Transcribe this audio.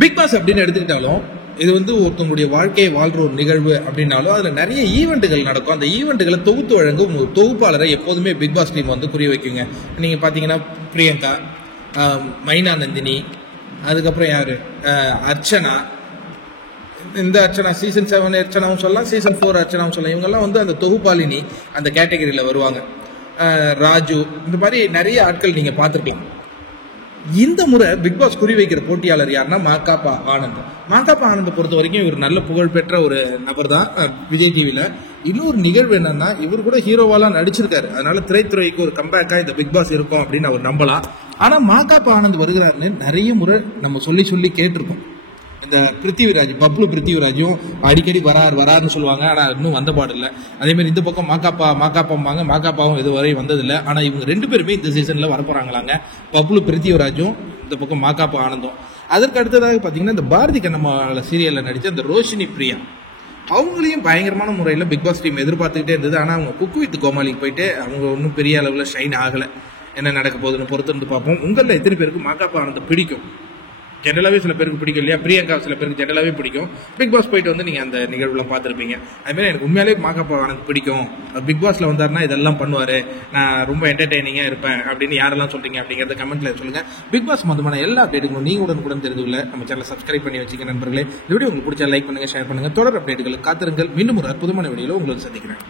Big pass அப்படின்னு எடுத்துக்கிட்டாலும் இது வந்து ஒருத்தவங்களுடைய வாழ்க்கையை வாழ்ற ஒரு நிகழ்வு அப்படின்னாலும் அதில் நிறைய ஈவெண்ட்டுகள் நடக்கும். அந்த ஈவெண்ட்டுகளை தொகுத்து வழங்கும் ஒரு தொகுப்பாளரை எப்போதுமே பிக் பாஸ் டீம் வந்து குறி வைக்குங்க. நீங்கள் பார்த்தீங்கன்னா பிரியங்கா, மைனா நந்தினி, அதுக்கப்புறம் யார், அர்ச்சனா. இந்த அர்ச்சனா சீசன் 7 அர்ச்சனாவும் சொல்லலாம், சீசன் 4 அர்ச்சனாவும் சொல்லலாம். இவங்கெல்லாம் வந்து அந்த தொகுப்பாளினி அந்த கேட்டகரியில் வருவாங்க. ராஜு, இந்த மாதிரி நிறைய ஆட்கள் நீங்கள் பார்த்துருக்கலாம். இந்த முறை பிக் பாஸ் குறி வைக்கிற போட்டியாளர் யாருன்னா மாகாபா ஆனந்த். மாகாபா ஆனந்தை பொறுத்த வரைக்கும் இவர் நல்ல புகழ்பெற்ற ஒரு நபர் தான் விஜய் டிவியில். இன்னொரு நிகழ்வு என்னன்னா, இவர் கூட ஹீரோவாலாம் நடிச்சிருக்காரு. அதனால திரைத்துறைக்கு ஒரு கம்பேக்கா இந்த பிக் பாஸ் இருக்கும் அப்படின்னு அவர் நம்பலாம். ஆனால் மாகாபா ஆனந்த் வருகிறாருன்னு நிறைய முறை நம்ம சொல்லி கேட்டிருக்கோம். இந்த பிருத்திவிராஜ், பப்ளு பிருத்திவிராஜும் அடிக்கடி வராருன்னு சொல்லுவாங்க. ஆனால் இன்னும் வந்த பாடு இல்லை. அதேமாதிரி இந்த பக்கம் மாகாப்பாம்பாங்க, மாகாப்பாவும் இதுவரை வந்ததில்லை. ஆனால் இவங்க 2 பேருமே இந்த சீசனில் வரப்போறாங்களாங்க. பப்ளு பிருத்திவிராஜும் இந்த பக்கம் மாகாப்பா ஆனந்தும். அதற்கு அடுத்ததாக பார்த்தீங்கன்னா இந்த பாரதி கண்ணம்மாவில் சீரியலில் நடித்த இந்த ரோஷினி பிரியா, அவங்களையும் பயங்கரமான முறையில் பிக் பாஸ் டீம் எதிர்பார்த்துக்கிட்டே இருந்தது. ஆனால் அவங்க குக்கு வித் கோமாளிக்கு போயிட்டு அவங்க ஒன்றும் பெரிய அளவில் ஷைன் ஆகலை. என்ன நடக்க போகுதுன்னு பொறுத்து இருந்து பார்ப்போம். உங்களில் எத்தனை பேருக்கு மாகாப்பா ஆனந்த் பிடிக்கும்? ஜெனரலாகவே சில பேருக்கு பிடிக்கும் இல்லையா? பிரியங்கா சில பேருக்கு ஜெனரலாகவே பிடிக்கும். பிக் பாஸ் போயிட்டு வந்து நீங்கள் அந்த நிகழ்வுலாம் பார்த்துருப்பீங்க. அதுமாதிரி எனக்கு உண்மையாலே மாகாப்பா ஆனந்த் பிடிக்கும். பிக் பாஸில் வந்தாருன்னா இதெல்லாம் பண்ணுவார், நான் ரொம்ப என்டர்டெய்னிங்காக இருப்பேன் அப்படின்னு யாரெல்லாம் சொல்கிறீங்க அப்படிங்கிறத கமெண்ட்டில் சொல்லுங்கள். பிக் பாஸ் மொத்தமான எல்லா அப்டேட்டுகளும் நீங்கள் உடனுக்குடன் தெரிஞ்சுக்கல நம்ம சேனலை சப்ஸ்கிரைப் பண்ணி வச்சுக்க நண்பர்களே. இந்த வீடியோ உங்களுக்கு பிடிச்சா லைக் பண்ணுங்கள், ஷேர் பண்ணுங்கள். தொடர் அப்டேட்டுகளுக்கு காத்திருங்கள். மீண்டும் ஒரு அற்புதமான வீடியோவில் உங்களுக்கு சந்திக்கிறேன்.